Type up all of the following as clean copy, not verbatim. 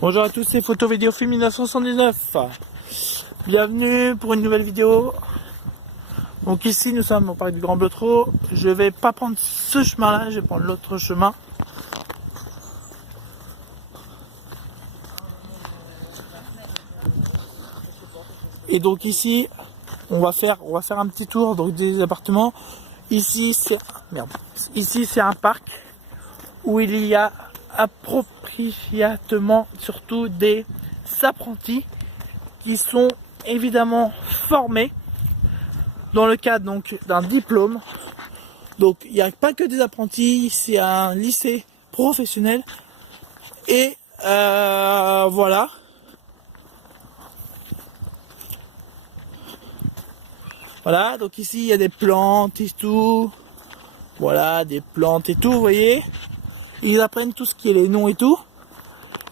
Bonjour à tous, c'est Photo Vidéo Film 1979. Bienvenue pour une nouvelle vidéo. Donc ici nous sommes au parc du Grand Blotreau. Je vais pas prendre ce chemin là, je vais prendre l'autre chemin. Et donc ici on va faire un petit tour donc des appartements. Ici c'est un parc où il y a appropriatement surtout des apprentis qui sont évidemment formés dans le cadre donc d'un diplôme. Donc il n'y a pas que des apprentis, c'est un lycée professionnel et voilà. Voilà, donc ici il y a des plantes et tout. Voilà, des plantes et tout, vous voyez. Ils apprennent tout ce qui est les noms et tout.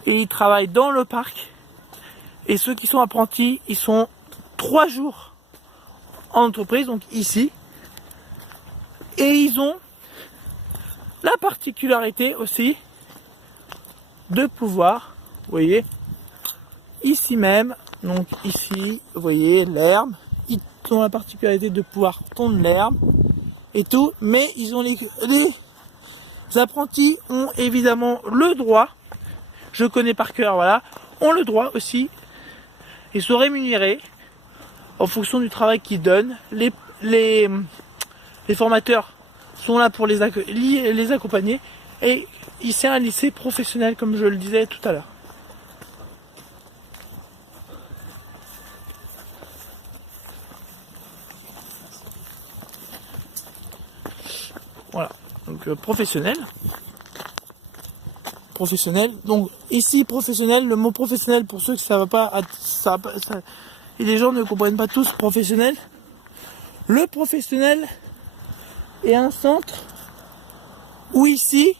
Et ils travaillent dans le parc. Et ceux qui sont apprentis, ils sont 3 jours en entreprise, donc ici. Et ils ont la particularité aussi de pouvoir, vous voyez, ici même, donc ici, vous voyez l'herbe. Ils ont la particularité de pouvoir tondre l'herbe et tout, mais ils ont les apprentis ont évidemment le droit, je connais par cœur, voilà, ont le droit aussi, ils sont rémunérés en fonction du travail qu'ils donnent. Les formateurs sont là pour les accompagner et c'est un lycée professionnel comme je le disais tout à l'heure. Voilà, donc professionnel. Donc ici professionnel, le mot professionnel pour ceux que ça va pas, et les gens ne comprennent pas tous professionnel. Le professionnel est un centre où ici,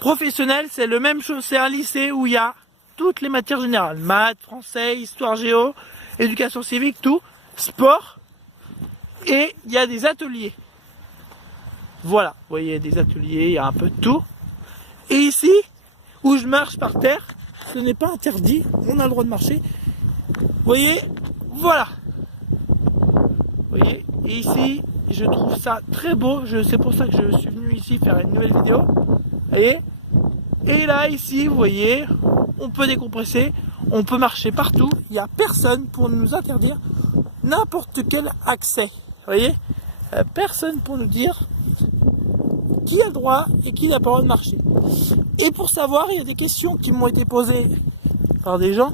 professionnel c'est le même chose, c'est un lycée où il y a toutes les matières générales, maths, français, histoire géo, éducation civique, tout, sport, et il y a des ateliers. Voilà, vous voyez, des ateliers, il y a un peu de tout. Et ici, où je marche par terre, ce n'est pas interdit, on a le droit de marcher. Vous voyez, voilà. Vous voyez, et ici, je trouve ça très beau. C'est pour ça que je suis venu ici faire une nouvelle vidéo. Vous voyez. Et là, ici, vous voyez, on peut décompresser, on peut marcher partout. Il n'y a personne pour nous interdire n'importe quel accès. Vous voyez, personne pour nous dire qui a le droit et qui n'a pas le droit de marcher. Et pour savoir, il y a des questions qui m'ont été posées par des gens.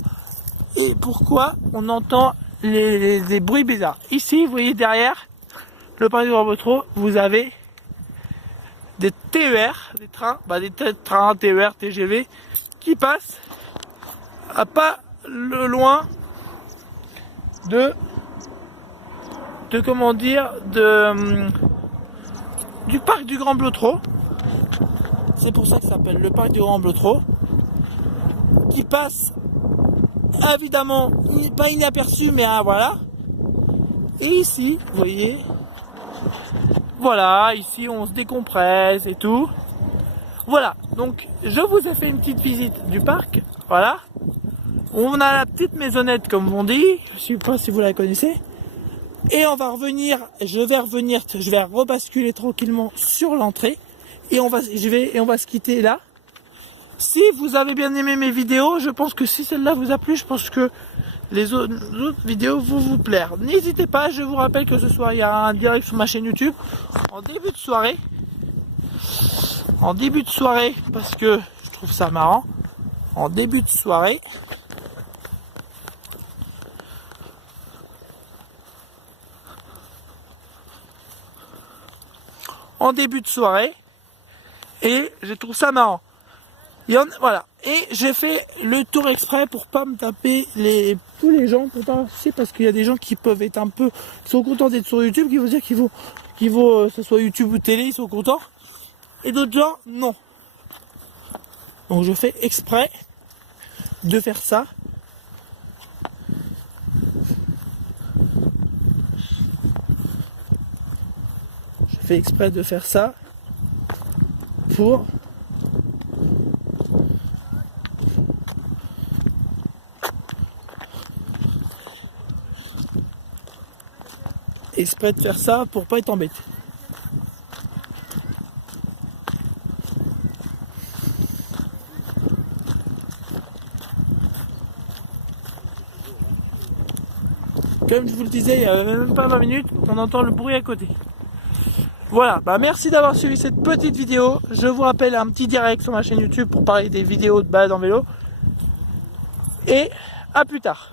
Et pourquoi on entend des bruits bizarres. Ici, vous voyez derrière le parc du Grand Blotreau, vous avez des TER, des trains, des trains TER, TGV, qui passent à pas loin de comment dire, du parc du Grand Blotreau. C'est pour ça que ça s'appelle le parc du Grand Blotreau, qui passe évidemment pas inaperçu, mais voilà. Et ici, vous voyez, voilà, ici on se décompresse et tout. Voilà, donc je vous ai fait une petite visite du parc, voilà. On a la petite maisonnette comme on dit, je sais pas si vous la connaissez. Et on va revenir, je vais rebasculer tranquillement sur l'entrée. Et on va se quitter là. Si vous avez bien aimé mes vidéos, je pense que si celle-là vous a plu, je pense que les autres vidéos vont vous plaire. N'hésitez pas, je vous rappelle que ce soir il y a un direct sur ma chaîne YouTube en début de soirée. Parce que je trouve ça marrant. En début de soirée. Et je trouve ça marrant. Voilà. Et j'ai fait le tour exprès pour pas me taper tous les gens. C'est parce qu'il y a des gens qui peuvent être qui sont contents d'être sur YouTube, qui vont dire que ce soit YouTube ou télé, ils sont contents. Et d'autres gens, non. Donc je fais exprès de faire ça. pour exprès de faire ça pour pas être embêté. Comme je vous le disais, il n'y a même pas 20 minutes, on entend le bruit à côté. Voilà, bah merci d'avoir suivi cette petite vidéo. Je vous rappelle un petit direct sur ma chaîne YouTube pour parler des vidéos de balade en vélo. Et à plus tard.